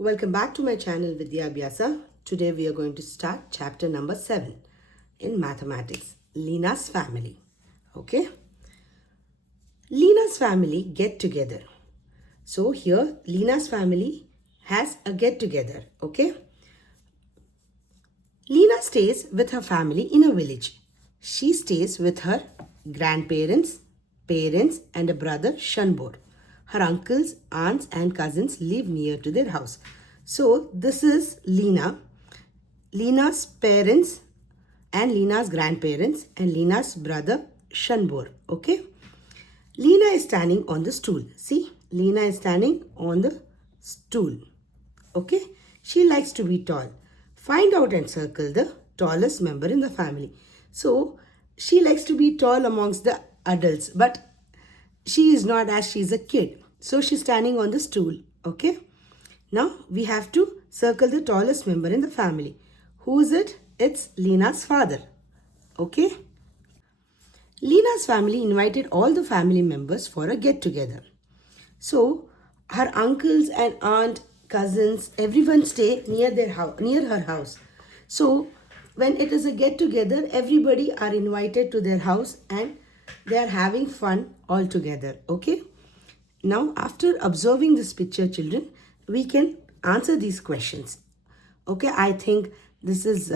Welcome back to my channel Vidya Abhyasa. Today we are going to start chapter number 7 in mathematics, Lina's family. Okay? Lina's family get together. So here Lina's family has a get together. Okay? Lina stays with her family in a village. She stays with her grandparents, parents and a brother Shanbor. Her uncles, aunts and cousins live near to their house. So this is Lina, Lina's parents and Lina's grandparents and Lina's brother Shanbor. Okay. Lina is standing on the stool. See, Lina is standing on the stool. Okay. She likes to be tall. Find out and circle the tallest member in the family. So she likes to be tall amongst the adults, but she is not, as she is a kid. So she's standing on the stool. Okay. Now we have to circle the tallest member in the family. Who is it? It's Lina's father. Okay. Lina's family invited all the family members for a get together. So her uncles and aunt, cousins, everyone stay near their house, near her house. So when it is a get together, everybody are invited to their house and they are having fun all together. Okay. Now after observing this picture, children, we can answer these questions. Okay, I think this is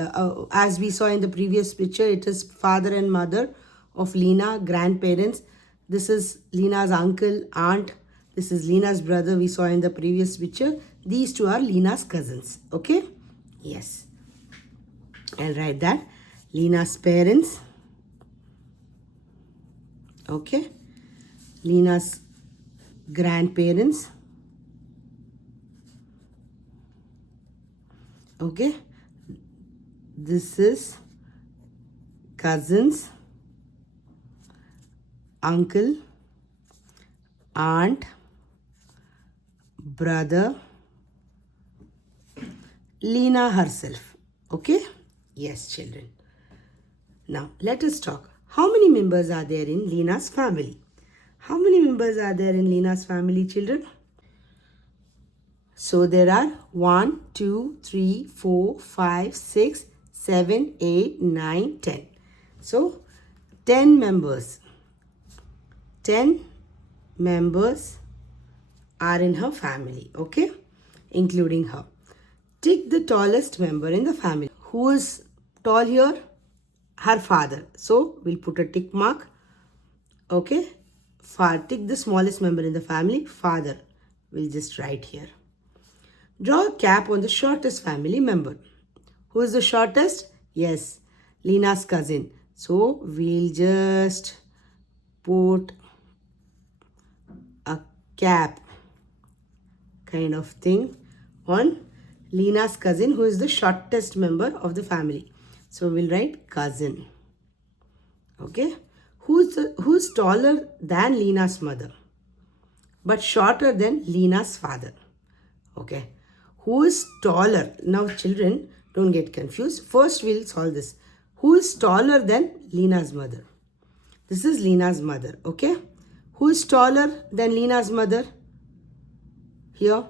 as we saw in the previous picture, it is father and mother of Lina, grandparents. This is Lina's uncle, aunt. This is Lina's brother we saw in the previous picture. These two are Lina's cousins. Okay, yes, I'll write that. Lina's parents. Okay, Lina's grandparents. Okay, this is cousins, uncle, aunt, brother, Lina herself. Okay, yes, children. Now let us talk. How many members are there in Lina's family? How many members are there in Lina's family, children? So there are 1, 2, 3, 4, 5, 6, 7, 8, 9, 10. So 10 members. 10 members are in her family. Okay. Including her. Tick the tallest member in the family. Who is tall here? Her father. So we'll put a tick mark. Okay. Tick the smallest member in the family. Father. We'll just write here. Draw a cap on the shortest family member. Who is the shortest? Yes, Lina's cousin. So we'll just put a cap kind of thing on Lina's cousin, who is the shortest member of the family. So we'll write cousin. Okay. Who's taller than Lina's mother but shorter than Lina's father? Okay. Who is taller? Now children, don't get confused. First we'll solve this. Who is taller than Lina's mother? This is Lina's mother. Okay. Who is taller than Lina's mother? Here.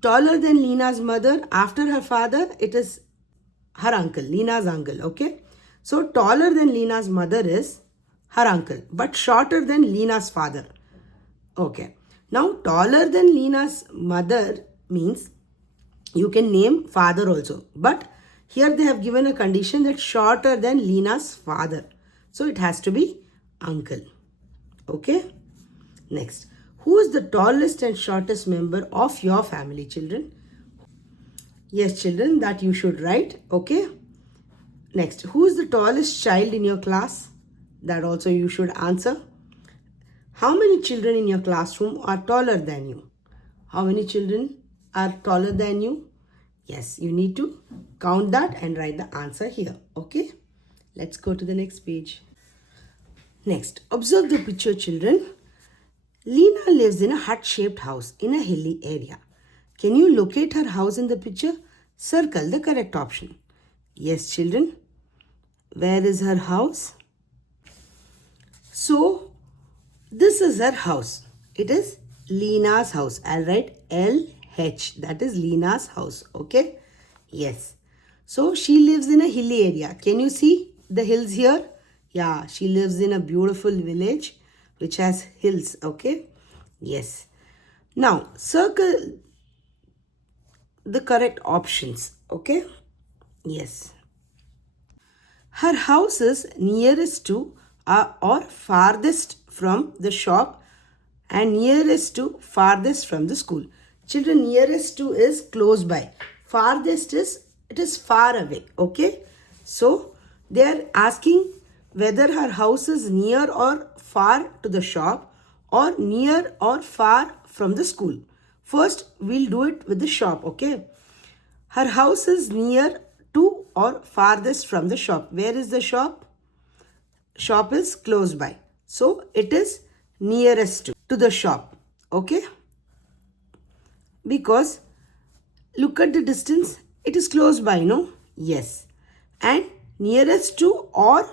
Taller than Lina's mother after her father, it is her uncle, Lina's uncle. Okay. So taller than Lina's mother is her uncle, but shorter than Lina's father. Okay. Now, taller than Lina's mother means you can name father also. But here they have given a condition that shorter than Lina's father. So, it has to be uncle. Okay. Next. Who is the tallest and shortest member of your family, children? Yes, children, that you should write. Okay. Next. Who is the tallest child in your class? That also you should answer. How many children in your classroom are taller than you? How many children are taller than you? Yes, you need to count that and write the answer here. Okay, let's go to the next page. Next, observe the picture, children. Lina lives in a hut-shaped house in a hilly area. Can you locate her house in the picture? Circle the correct option. Yes, children. Where is her house? So, this is her house. It is Lina's house. I'll write L H. That is Lina's house. Okay. Yes. So she lives in a hilly area. Can you see the hills here? Yeah, she lives in a beautiful village which has hills. Okay. Yes. Now circle the correct options. Okay. Yes. Her house is nearest to or farthest from the shop and nearest to farthest from the school. Children, nearest to is close by. Farthest is it is far away. Okay. So they are asking whether her house is near or far to the shop or near or far from the school. First, we'll do it with the shop. Okay. Her house is near to or farthest from the shop. Where is the shop? Shop is close by. So it is nearest to the shop. Okay. Because look at the distance. It is close by, no? Yes. And nearest to or,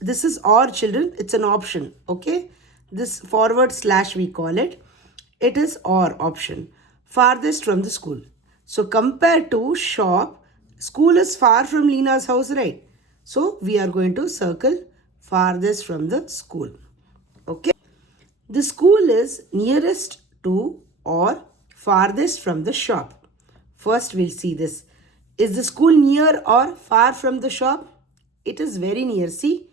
this is or children. It's an option. Okay. This forward slash we call it. It is or option. Farthest from the school. So compared to shop, school is far from Lina's house, right? So we are going to circle farthest from the school. Okay. The school is nearest to or farthest from the shop. First we'll see this. Is the school near or far from the shop? It is very near. See,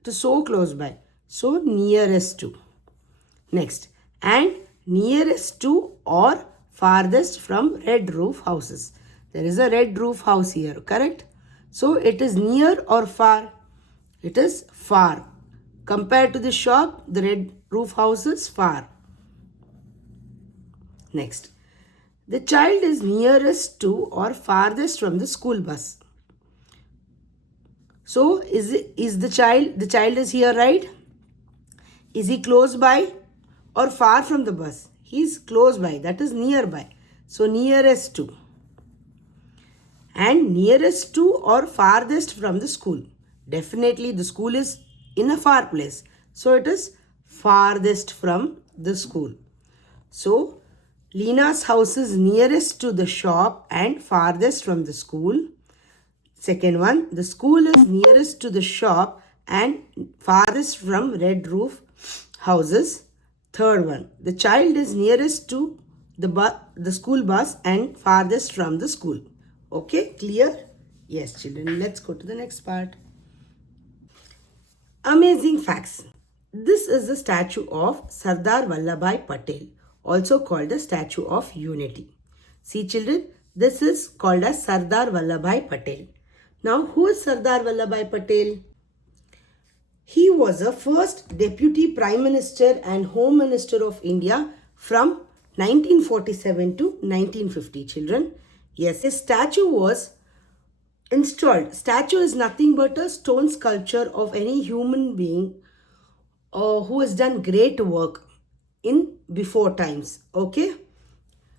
it is so close by. So nearest to. Next, and nearest to or farthest from red roof houses. There is a red roof house here, correct? So it is near or far? It is far. Compared to the shop, the red roof house is far. Next, the child is nearest to or farthest from the school bus. So is the child is here, right? Is he close by or far from the bus? He is close by, that is nearby. So nearest to. And nearest to or farthest from the school. Definitely the school is in a far place. So it is farthest from the school. So Lina's house is nearest to the shop and farthest from the school. Second one, the school is nearest to the shop and farthest from red roof houses. Third one, the child is nearest to the school bus and farthest from the school. Okay, clear? Yes, children. Let's go to the next part. Amazing facts. This is the statue of Sardar Vallabhbhai Patel, also called the Statue of Unity. See, children, this is called as Sardar Vallabhbhai Patel. Now, who is Sardar Vallabhbhai Patel? He was the first Deputy Prime Minister and Home Minister of India from 1947 to 1950, children. Yes, his statue was installed. Statue is nothing but a stone sculpture of any human being who has done great work in before times. Okay.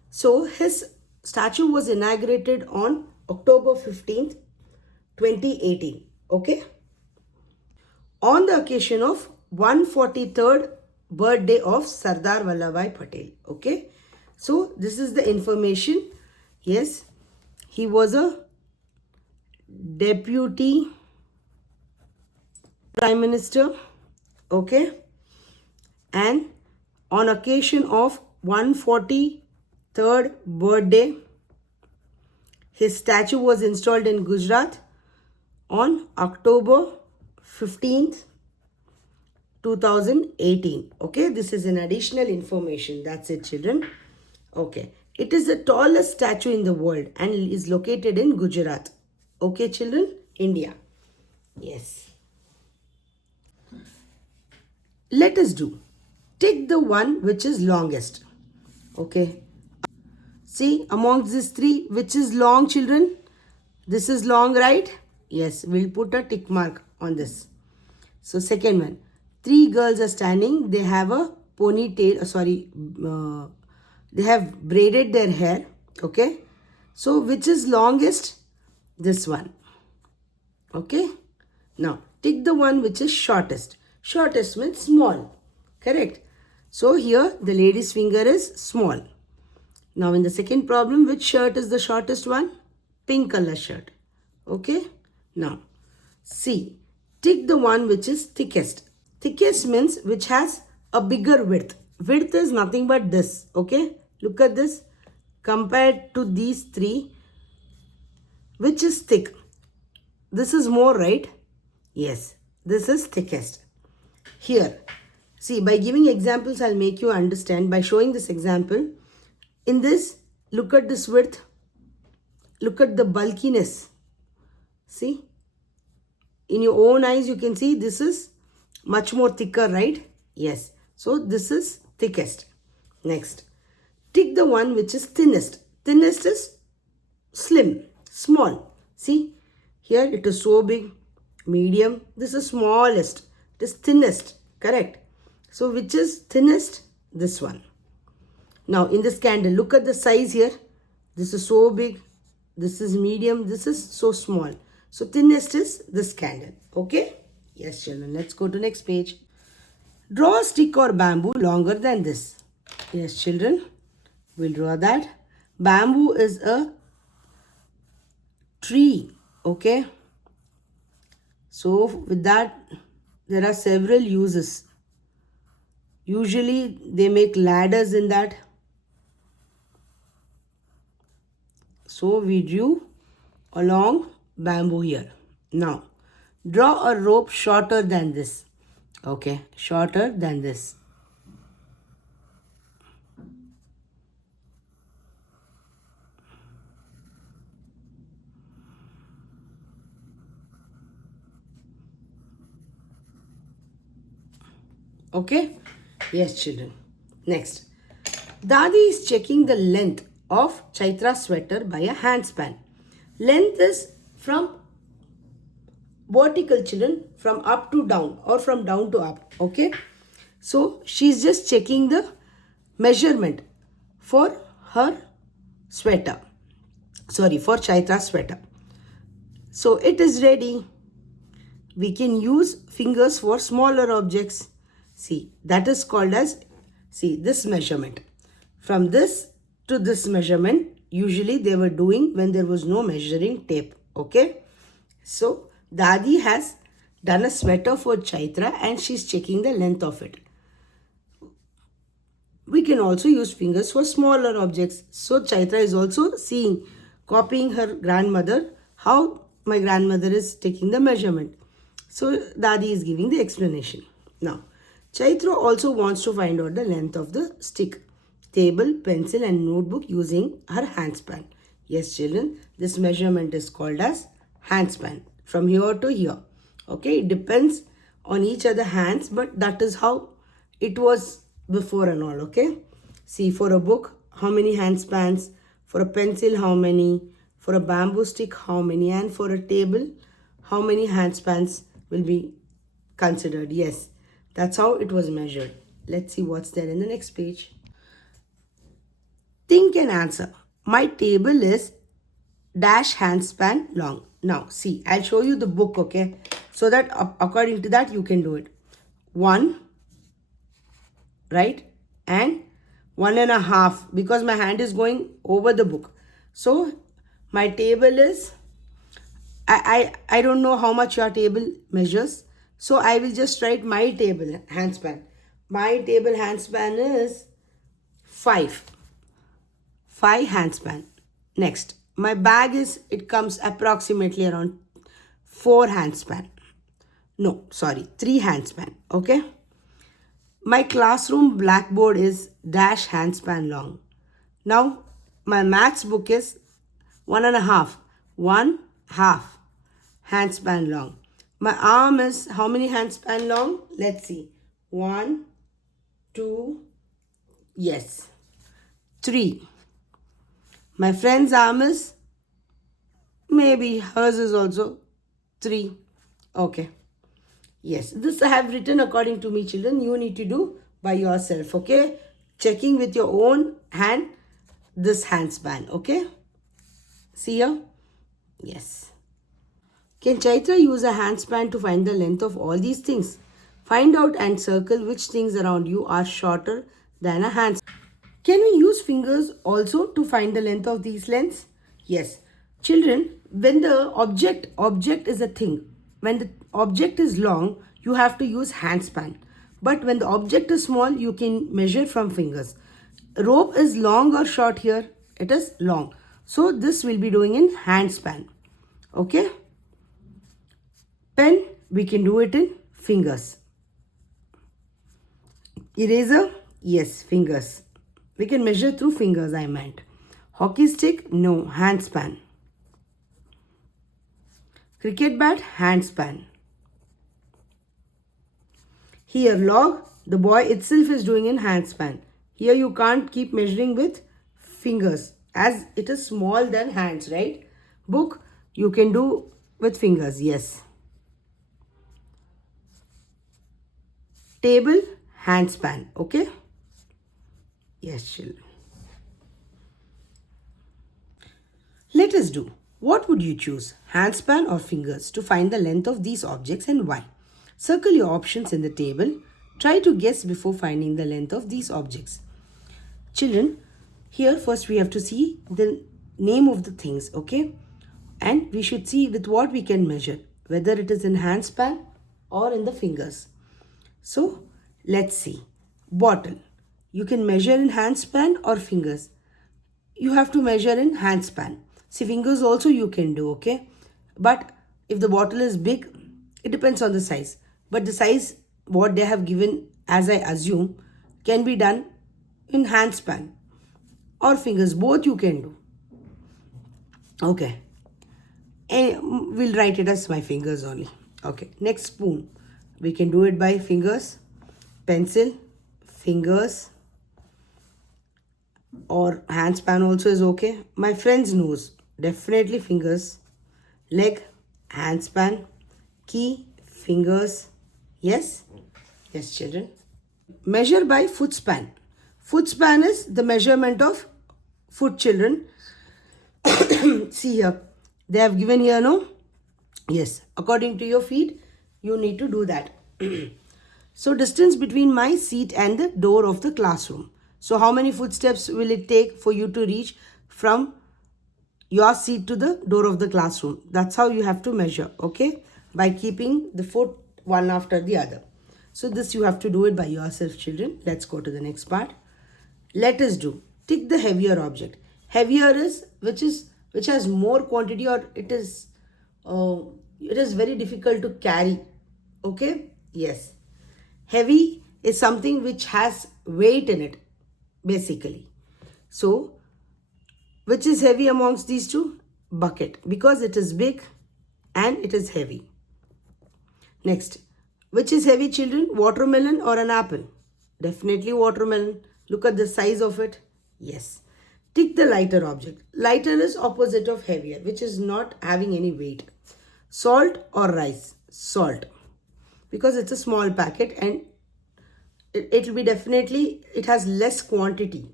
So his statue was inaugurated on October 15th, 2018. Okay. On the occasion of 143rd birthday of Sardar Vallabhbhai Patel. Okay. So this is the information. Yes. He was a Deputy Prime Minister. Okay. And on occasion of 143rd birthday, his statue was installed in Gujarat on October 15th, 2018. Okay, this is an additional information. That's it, children. Okay, it is the tallest statue in the world and is located in Gujarat. Okay, children, India. Yes. Let us do. Take the one which is longest. Okay. See, amongst these three, which is long, children? This is long, right? Yes, we'll put a tick mark on this. So, second one. Three girls are standing. They have a ponytail. They have braided their hair. Okay. So, which is longest? This one. Okay. Now, tick the one which is shortest. Shortest means small. Correct. So, here the lady's finger is small. Now in the second problem, which shirt is the shortest one? Pink color shirt. Okay. Now C. Tick the one which is thickest. Thickest means which has a bigger width. Width is nothing but this. Okay. Look at this. Compared to these three, which is thick? This is more, right? Yes. This is thickest. Here. See, by giving examples, I'll make you understand. By showing this example, in this, look at this width. Look at the bulkiness. See? In your own eyes, you can see this is much more thicker, right? Yes. So, this is thickest. Next. Tick the one which is thinnest. Thinnest is slim, small. See? Here it is so big, medium. This is smallest. It is thinnest. Correct. So, which is thinnest? This one. Now, in this candle, look at the size here. This is so big. This is medium. This is so small. So, thinnest is this candle. Okay? Yes, children. Let's go to next page. Draw a stick or bamboo longer than this. Yes, children. We'll draw that. Bamboo is a tree. Okay? So, with that, there are several uses. Usually, they make ladders in that. So, we drew a long bamboo here. Now, draw a rope shorter than this. Okay, shorter than this. Okay? Yes, children. Next. Dadi is checking the length of Chaitra's sweater by a handspan. Length is from vertical, children, from up to down or from down to up. Okay? So, she's just checking the measurement for her sweater. Sorry, for Chaitra's sweater. So, it is ready. We can use fingers for smaller objects. See, that is called as, see, this measurement. From this to this measurement, usually they were doing when there was no measuring tape. Okay? So, Dadi has done a sweater for Chaitra and she's checking the length of it. We can also use fingers for smaller objects. So, Chaitra is also seeing, copying her grandmother, how my grandmother is taking the measurement. So, Dadi is giving the explanation. Now, Chaitra also wants to find out the length of the stick, table, pencil and notebook using her handspan. Yes, children, this measurement is called as handspan. From here to here. Okay, it depends on each other hands, but that is how it was before and all. Okay, see, for a book, how many handspans? For a pencil, how many? For a bamboo stick, how many? And for a table, how many handspans will be considered? Yes, that's how it was measured. Let's see what's there in the next page. Think and answer. My table is dash handspan long. Now, see, I'll show you the book, okay? So that according to that, you can do it. 1, right? And 1.5, because my hand is going over the book. So, my table is, I don't know how much your table measures. So, I will just write my table handspan. My table handspan is 5. 5 handspan. Next, my bag is, it comes approximately around 4 handspan. No, sorry, 3 handspan. Okay. My classroom blackboard is dash handspan long. Now, my maths book is 1.5. 1/2 handspan long. My arm is how many handspan long? Let's see. 1, 2, yes, 3. My friend's arm is, maybe hers is also 3. Okay. Yes, this I have written according to me, children. You need to do by yourself, okay? Checking with your own hand, this handspan, okay? See here? Yes. Can Chaitra use a handspan to find the length of all these things? Find out and circle which things around you are shorter than a handspan. Can we use fingers also to find the length of these lengths? Yes. Children, when the object is a thing, when the object is long, you have to use hand span. But when the object is small, you can measure from fingers. Rope is long or short here? It is long. So this will be doing in hand span. Okay. Pen, we can do it in fingers. Eraser, yes, fingers. We can measure through fingers, I meant. Hockey stick, no, hand span. Cricket bat, hand span. Here, log, the boy itself is doing in hand span. Here you can't keep measuring with fingers as it is small than hands, right? Book, you can do with fingers, yes. Table, hand span, okay? Yes, children. Let us do. What would you choose, hand span or fingers, to find the length of these objects and why? Circle your options in the table. Try to guess before finding the length of these objects. Children, here first we have to see the name of the things, okay? And we should see with what we can measure, whether it is in hand span or in the fingers. So, let's see. Bottle. You can measure in hand span or fingers. You have to measure in hand span. See, fingers also you can do, okay? But if the bottle is big, it depends on the size. But the size, what they have given, as I assume, can be done in hand span or fingers. Both you can do. Okay. And we'll write it as my fingers only. Okay. Next, spoon. We can do it by fingers. Pencil, fingers, or hand span also is okay. My friend's nose, definitely fingers. Leg, hand span. Key, fingers. Yes? Yes, children. Measure by foot span. Foot span is the measurement of foot, children. See here. They have given here, no? Yes. According to your feet, you need to do that. So, distance between my seat and the door of the classroom. So, how many footsteps will it take for you to reach from your seat to the door of the classroom? That's how you have to measure, okay? By keeping the foot one after the other. So, this you have to do it by yourself, children. Let's go to the next part. Let us do. Tick the heavier object. Heavier is which has more quantity, or it is very difficult to carry. Okay? Yes. Heavy is something which has weight in it, basically. So, which is heavy amongst these two? Bucket, because it is big and it is heavy. Next, which is heavy, children? Watermelon or an apple? Definitely watermelon. Look at the size of it. Yes. Tick the lighter object. Lighter is opposite of heavier, which is not having any weight. Salt or rice? Salt. Because it's a small packet and it will be definitely, it has less quantity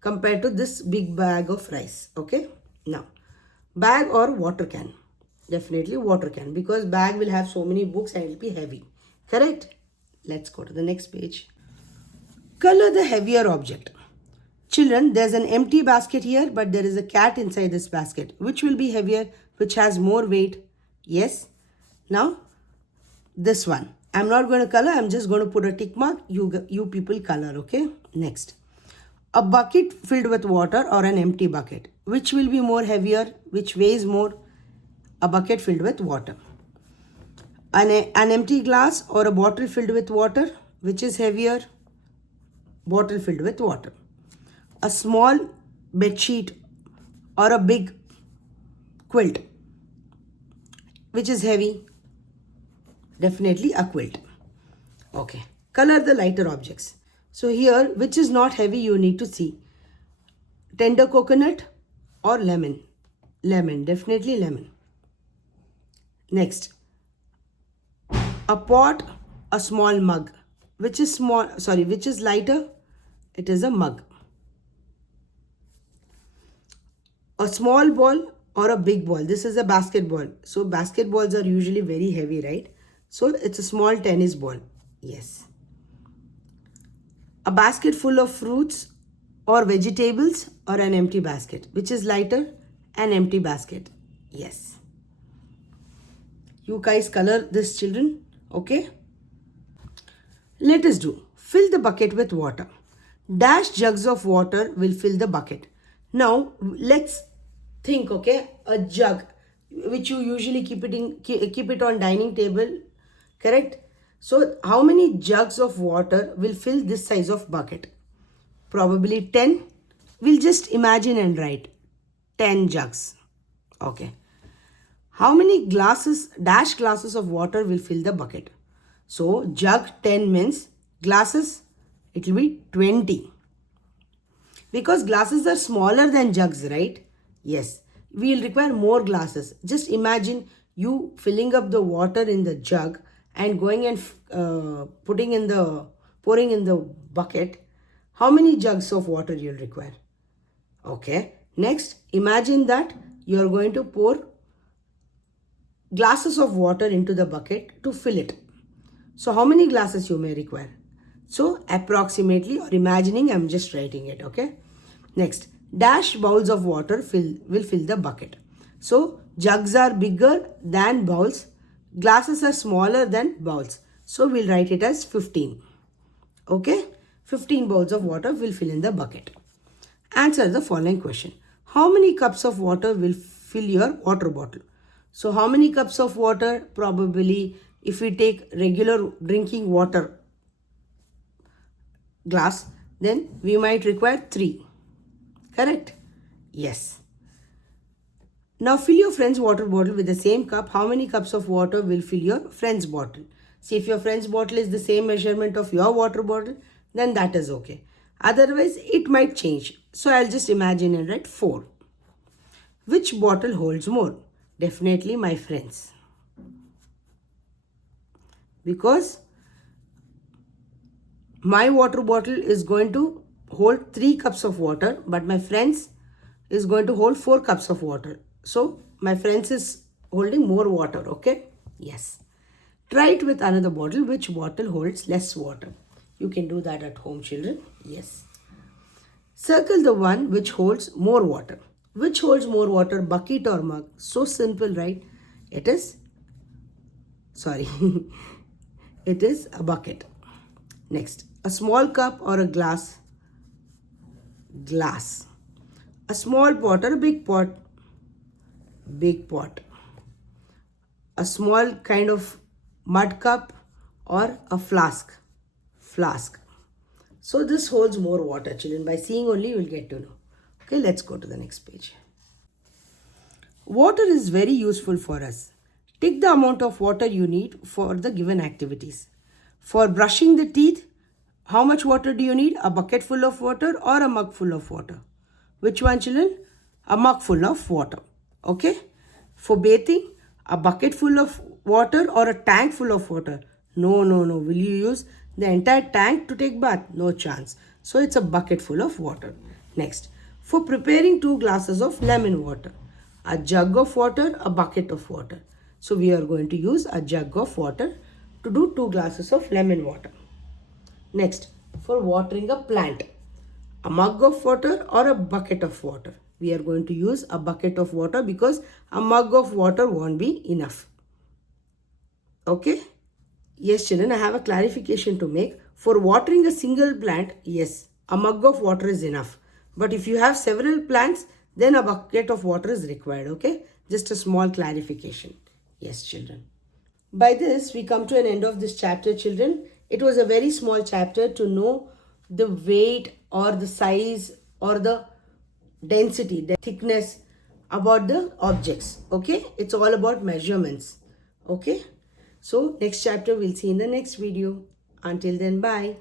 compared to this big bag of rice. Okay. Now, bag or water can? Definitely water can, because bag will have so many books and it will be heavy. Correct? Let's go to the next page. Color the heavier object. Children, there's an empty basket here, but there is a cat inside this basket. Which will be heavier? Which has more weight? Yes. Now, this one. I'm not going to color. I'm just going to put a tick mark. You people color, okay? Next. A bucket filled with water or an empty bucket. Which will be more heavier? Which weighs more? A bucket filled with water. An empty glass or a bottle filled with water. Which is heavier? Bottle filled with water. A small bed sheet or a big quilt. Which is heavy? Definitely a quilt. Okay. Color the lighter objects. So here, which is not heavy, you need to see. Tender coconut or lemon? Lemon. Definitely lemon. Next. A pot, a small mug. Which is which is lighter? It is a mug. A small ball or a big ball? This is a basketball. So basketballs are usually very heavy, right? So it's a small tennis ball. Yes. A basket full of fruits or vegetables or an empty basket? Which is lighter? An empty basket. Yes. You guys color this, children. Okay. Let us do. Fill the bucket with water. Dash jugs of water will fill the bucket. Now let's think. Okay, a jug which you usually keep it on dining table, correct? So how many jugs of water will fill this size of bucket? Probably 10. We'll just imagine and write 10 jugs. Okay. How many glasses, dash glasses of water will fill the bucket? So jug 10 means glasses, it will be 20. Because glasses are smaller than jugs, right? Yes. We will require more glasses. Just imagine you filling up the water in the jug and going and pouring in the bucket. How many jugs of water you'll require? Okay. Next, imagine that you are going to pour glasses of water into the bucket to fill it. So how many glasses you may require? So approximately, or imagining, I'm just writing it, okay? Next, dash bowls of water will fill the bucket. So jugs are bigger than bowls. Glasses are smaller than bowls. So we'll write it as 15. Okay? 15 bowls of water will fill in the bucket. Answer the following question. How many cups of water will fill your water bottle? So how many cups of water? Probably if we take regular drinking water glass, then we might require 3. Correct? Yes. Now fill your friend's water bottle with the same cup. How many cups of water will fill your friend's bottle? See, if your friend's bottle is the same measurement of your water bottle, then that is okay. Otherwise, it might change. So I'll just imagine and write 4. Which bottle holds more? Definitely my friend's. Because my water bottle is going to hold 3 cups of water, but my friend's is going to hold 4 cups of water. So my friend's is holding more water, okay? Yes. Try it with another bottle. Which bottle holds less water? You can do that at home, children. Yes. Circle the one which holds more water. Which holds more water, bucket or mug? So simple, right? It is, sorry, it is a bucket. Next, a small cup or a glass? Glass. A small pot or a big pot? Big pot. A small kind of mud cup or a flask? Flask. So this holds more water, children. By seeing only you will get to know. Okay, let's go to the next page. Water is very useful for us. Take the amount of water you need for the given activities. For brushing the teeth, how much water do you need? A bucket full of water or a mug full of water? Which one, children? A mug full of water. Okay. For bathing, a bucket full of water or a tank full of water? No. Will you use the entire tank to take bath? No chance. So it's a bucket full of water. Next, for preparing 2 glasses of lemon water, a jug of water, a bucket of water. So we are going to use a jug of water to do 2 glasses of lemon water. Next, for watering a plant, a mug of water or a bucket of water. We are going to use a bucket of water because a mug of water won't be enough. Okay? Yes, children, I have a clarification to make. For watering a single plant, yes, a mug of water is enough. But if you have several plants, then a bucket of water is required. Okay? Just a small clarification. Yes, children. By this, we come to an end of this chapter, children. It was a very small chapter to know the weight or the size or the density, the thickness about the objects. Okay? It's all about measurements. Okay? So, next chapter we'll see in the next video. Until then, bye.